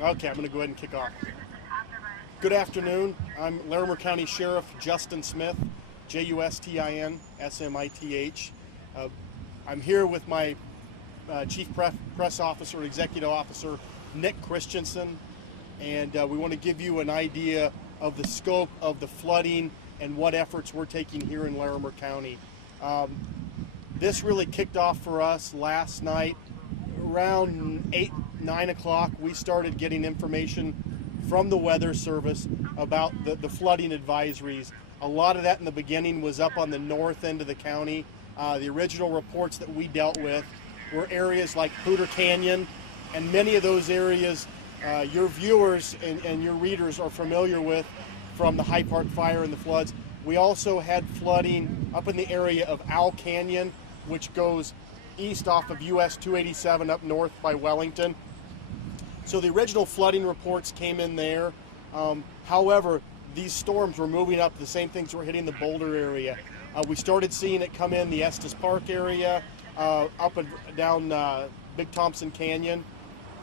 Okay, I'm going to go ahead and kick off. Good afternoon. I'm Larimer County Sheriff Justin Smith, Justin Smith. Uh, I'm here with my Chief Press Officer, Executive Officer, Nick Christensen, and we want to give you an idea of the scope of the flooding and what efforts we're taking here in Larimer County. This really kicked off for us last night. Around 8, 9 o'clock, we started getting information from the Weather Service about the flooding advisories. A lot of that in the beginning was up on the north end of the county. The original reports that we dealt with were areas like Hooter Canyon, and many of those areas your viewers and your readers are familiar with from the High Park fire and the floods. We also had flooding up in the area of Owl Canyon, which goes east off of US 287 up north by Wellington. So the original flooding reports came in there. However, these storms were moving up. The same things were hitting the Boulder area. We started seeing it come in the Estes Park area, up and down Big Thompson Canyon.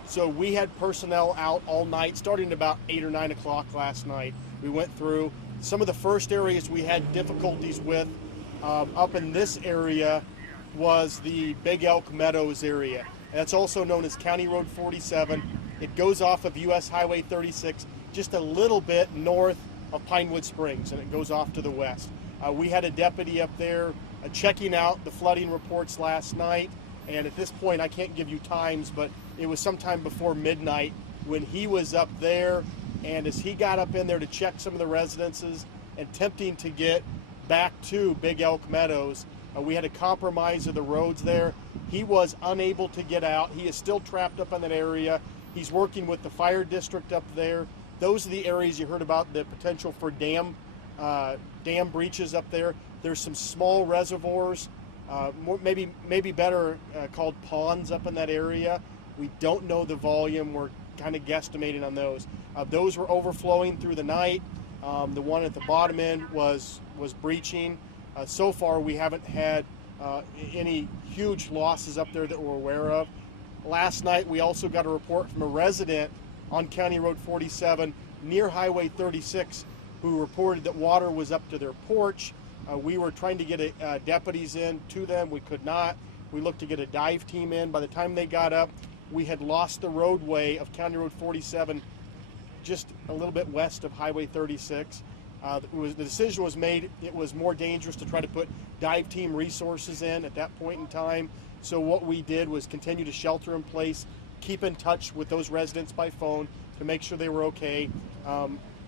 So we had personnel out all night, starting at about 8 or 9 o'clock last night. We went through some of the first areas we had difficulties with up in this area was the Big Elk Meadows area. And that's also known as County Road 47. It goes off of US Highway 36 just a little bit north of Pinewood Springs, and it goes off to the west. We had a deputy up there checking out the flooding reports last night, and at this point I can't give you times, but it was sometime before midnight when he was up there, and as he got up in there to check some of the residences and attempting to get back to Big Elk Meadows, we had a compromise of the roads there. He was unable to get out. He is still trapped up in that area. He's working with the fire district up there. Those are the areas you heard about, the potential for dam breaches up there. There's some small reservoirs, maybe better called ponds up in that area. We don't know the volume. We're kind of guesstimating on those. Those were overflowing through the night. The one at the bottom end was breaching. So far, we haven't had any huge losses up there that we're aware of. Last night, we also got a report from a resident on County Road 47 near Highway 36 who reported that water was up to their porch. We were trying to get deputies in to them. We could not. We looked to get a dive team in. By the time they got up, we had lost the roadway of County Road 47 just a little bit west of Highway 36. The decision was made. It was more dangerous to try to put dive team resources in at that point in time. So what we did was continue to shelter in place, keep in touch with those residents by phone to make sure they were okay.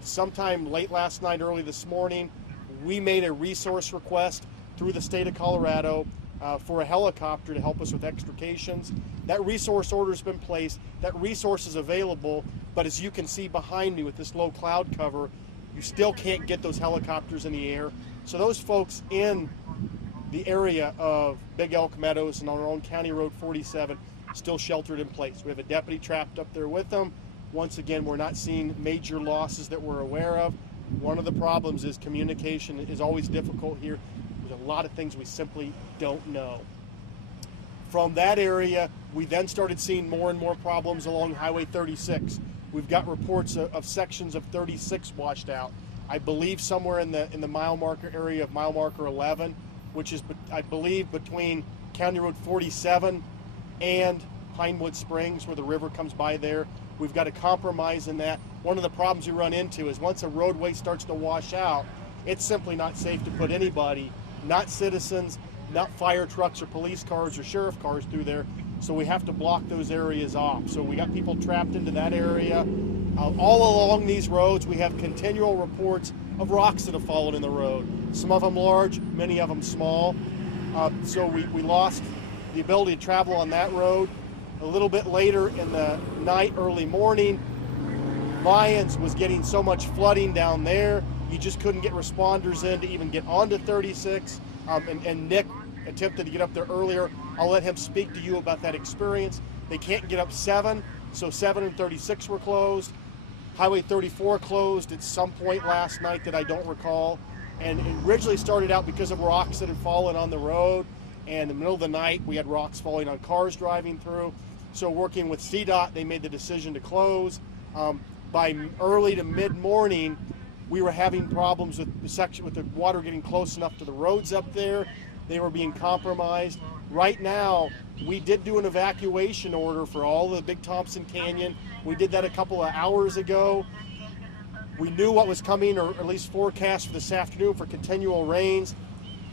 Sometime late last night, early this morning, we made a resource request through the state of Colorado for a helicopter to help us with extrications. That resource order has been placed. That resource is available, but as you can see behind me with this low cloud cover, you still can't get those helicopters in the air. So those folks in the area of Big Elk Meadows and on our own County Road 47 still sheltered in place. We have a deputy trapped up there with them. Once again, we're not seeing major losses that we're aware of. One of the problems is communication is always difficult here. There's a lot of things we simply don't know. From that area, we then started seeing more and more problems along Highway 36. We've got reports of sections of 36 washed out. I believe somewhere in the mile marker area of mile marker 11, which is, I believe, between County Road 47 and Pinewood Springs, where the river comes by there. We've got a compromise in that. One of the problems we run into is once a roadway starts to wash out, it's simply not safe to put anybody, not citizens, not fire trucks or police cars or sheriff cars through there. So we have to block those areas off. So we got people trapped into that area. All along these roads, we have continual reports of rocks that have fallen in the road. Some of them large, many of them small. So we lost the ability to travel on that road. A little bit later in the night, early morning, Lyons was getting so much flooding down there, you just couldn't get responders in to even get onto 36. And Nick attempted to get up there earlier. I'll let him speak to you about that experience. They can't get up 7, so 7 and 36 were closed. Highway 34 closed at some point last night that I don't recall. And it originally started out because of rocks that had fallen on the road. And in the middle of the night, we had rocks falling on cars driving through. So working with CDOT, they made the decision to close. By early to mid-morning, we were having problems with the water getting close enough to the roads up there. They were being compromised. Right now, we did do an evacuation order for all of the Big Thompson Canyon. We did that a couple of hours ago. We knew what was coming, or at least forecast for this afternoon, for continual rains.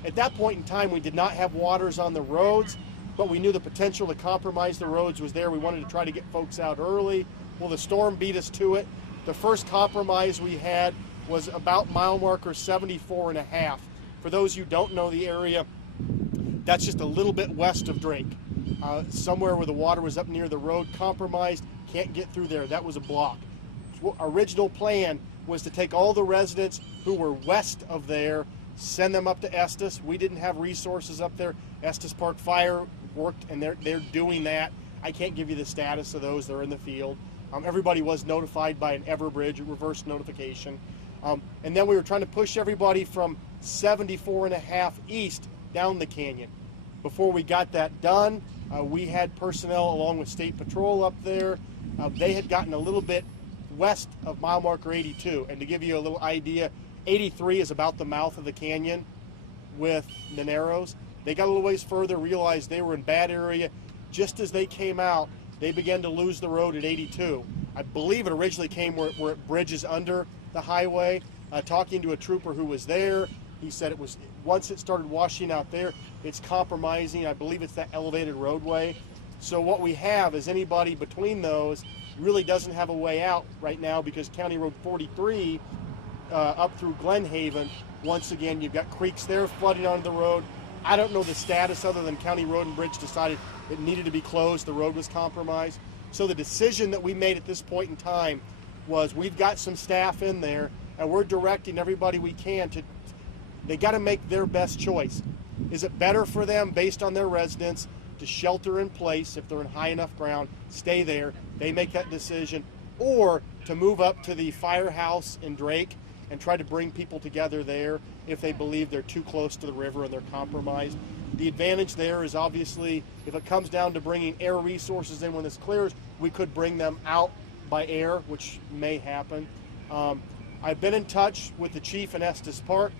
At that point in time, we did not have waters on the roads, but we knew the potential to compromise the roads was there. We wanted to try to get folks out early. Well, the storm beat us to it. The first compromise we had was about mile marker 74.5. For those who don't know the area, that's just a little bit west of Drake. Somewhere where the water was up near the road, compromised, can't get through there. That was a block. Original plan was to take all the residents who were west of there, send them up to Estes. We didn't have resources up there. Estes Park Fire worked, and they're doing that. I can't give you the status of those. They're in the field. Everybody was notified by an Everbridge, a reverse notification. And then we were trying to push everybody from 74.5 east down the canyon. Before we got that done, we had personnel along with State Patrol up there. They had gotten a little bit west of mile marker 82. And to give you a little idea, 83 is about the mouth of the canyon with the Narrows. They got a little ways further, realized they were in bad area. Just as they came out, they began to lose the road at 82. I believe it originally came where it bridges under the highway. Talking to a trooper who was there, he said it was, once it started washing out there, it's compromising. I believe it's that elevated roadway. So what we have is anybody between those really doesn't have a way out right now, because County Road 43 up through Glen Haven, once again, you've got creeks there flooding onto the road. I don't know the status other than County Road and Bridge decided it needed to be closed. The road was compromised. So the decision that we made at this point in time was we've got some staff in there, and we're directing everybody we can to, they got to make their best choice. Is it better for them, based on their residents, to shelter in place if they're in high enough ground, stay there, they make that decision, or to move up to the firehouse in Drake and try to bring people together there if they believe they're too close to the river and they're compromised. The advantage there is obviously if it comes down to bringing air resources in when this clears, we could bring them out by air, which may happen. I've been in touch with the chief in Estes Park,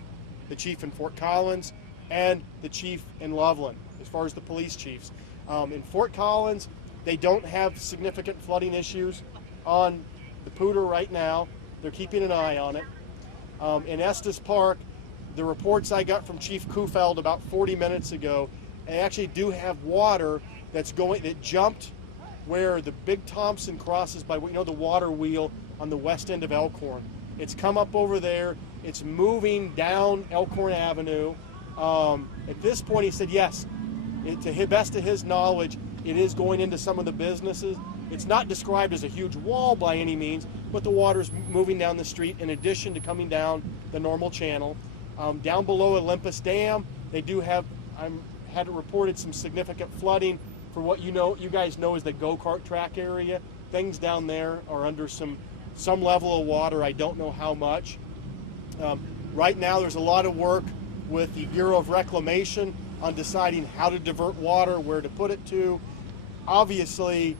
the chief in Fort Collins, and the chief in Loveland, as far as the police chiefs. In Fort Collins, they don't have significant flooding issues on the Poudre right now. They're keeping an eye on it. In Estes Park, the reports I got from Chief Kufeld about 40 minutes ago, they actually do have water that jumped where the Big Thompson crosses by, the water wheel on the west end of Elkhorn. It's come up over there. It's moving down Elkhorn Avenue. At this point, he said, yes, to the best of his knowledge, it is going into some of the businesses. It's not described as a huge wall by any means, but the water's moving down the street in addition to coming down the normal channel. Down below Olympus Dam, they do have, had reported some significant flooding for what you guys know as the go-kart track area. Things down there are under some level of water. I don't know how much. Right now there's a lot of work with the Bureau of Reclamation on deciding how to divert water, where to put it to. Obviously,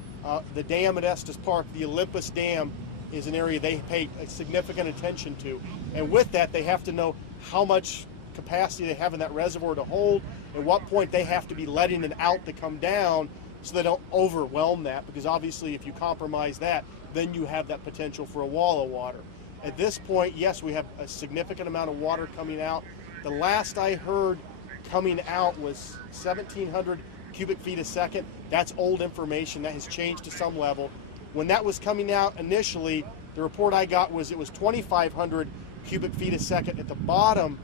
the dam at Estes Park, the Olympus Dam, is an area they pay significant attention to. And with that, they have to know how much capacity they have in that reservoir to hold, at what point they have to be letting it out to come down so they don't overwhelm that, because obviously if you compromise that, then you have that potential for a wall of water. At this point, yes, we have a significant amount of water coming out. The last I heard coming out was 1,700 cubic feet a second. That's old information. That has changed to some level. When that was coming out initially, the report I got was it was 2,500 cubic feet a second at the bottom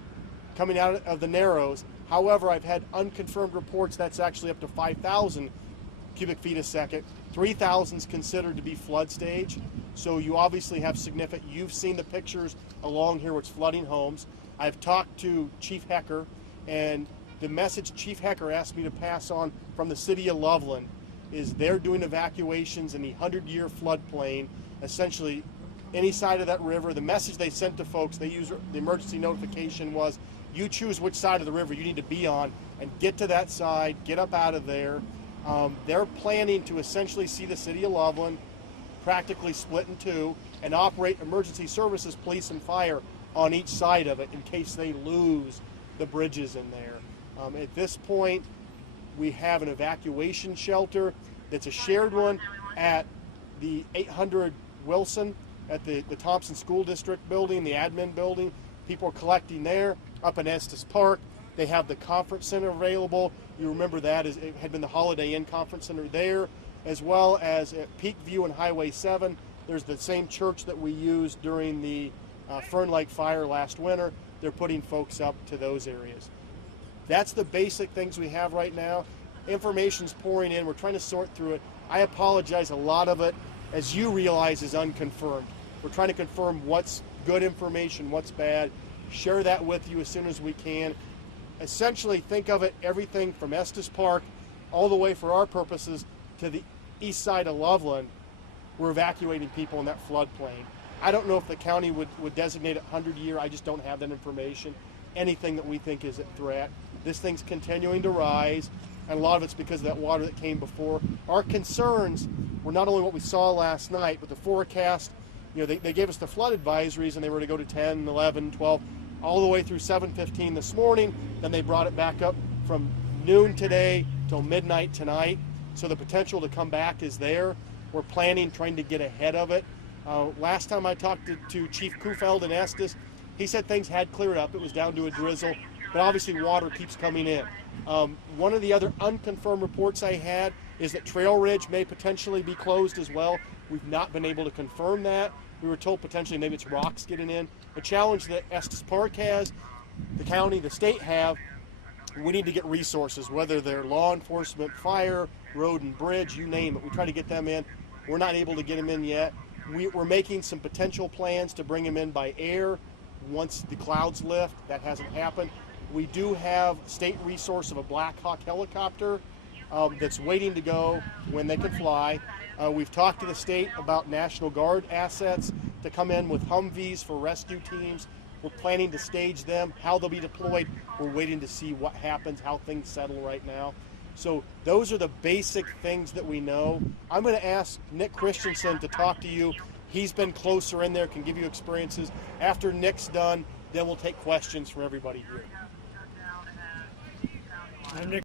coming out of the Narrows. However, I've had unconfirmed reports that's actually up to 5,000 cubic feet a second. 3,000 is considered to be flood stage. So you obviously have significant, you've seen the pictures along here where it's flooding homes. I've talked to Chief Hecker, and the message Chief Hecker asked me to pass on from the city of Loveland is they're doing evacuations in the 100-year floodplain, essentially any side of that river. The message they sent to folks, they use the emergency notification was, you choose which side of the river you need to be on and get to that side, get up out of there. They're planning to essentially see the city of Loveland practically split in two, and operate emergency services, police and fire on each side of it in case they lose the bridges in there. At this point, we have an evacuation shelter that's a shared one at the 800 Wilson at the Thompson School District building, the admin building. People are collecting there. Up in Estes Park, they have the conference center available. You remember that as it had been the Holiday Inn Conference Center there, as well as at Peak View and Highway 7. There's the same church that we used during the Fern Lake fire last winter. They're putting folks up to those areas. That's the basic things we have right now. Information's pouring in. We're trying to sort through it. I apologize. A lot of it, as you realize, is unconfirmed. We're trying to confirm what's good information, what's bad, share that with you as soon as we can. Essentially, think of it everything from Estes Park all the way, for our purposes, to the east side of Loveland. We're evacuating people in that floodplain. I don't know if the county would designate it 100-year. I just don't have that information. Anything that we think is a threat. This thing's continuing to rise, and a lot of it's because of that water that came before. Our concerns were not only what we saw last night, but the forecast. You know, they gave us the flood advisories, and they were to go to 10, 11, 12, all the way through 7:15 this morning. Then they brought it back up from noon today till midnight tonight. So the potential to come back is there. We're planning, trying to get ahead of it. Last time I talked to Chief Kufeld in Estes, he said things had cleared up. It was down to a drizzle, but obviously water keeps coming in. One of the other unconfirmed reports I had is that Trail Ridge may potentially be closed as well. We've not been able to confirm that. We were told potentially maybe it's rocks getting in. A challenge that Estes Park has, the county, the state have, we need to get resources, whether they're law enforcement, fire, road and bridge, you name it. We try to get them in. We're not able to get them in yet. We're making some potential plans to bring them in by air once the clouds lift. That hasn't happened. We do have state resource of a Black Hawk helicopter that's waiting to go when they can fly. We've talked to the state about National Guard assets to come in with Humvees for rescue teams. We're planning to stage them, how they'll be deployed. We're waiting to see what happens, how things settle right now. So those are the basic things that we know. I'm going to ask Nick Christensen to talk to you. He's been closer in there, can give you experiences. After Nick's done, then we'll take questions from everybody here. I'm Nick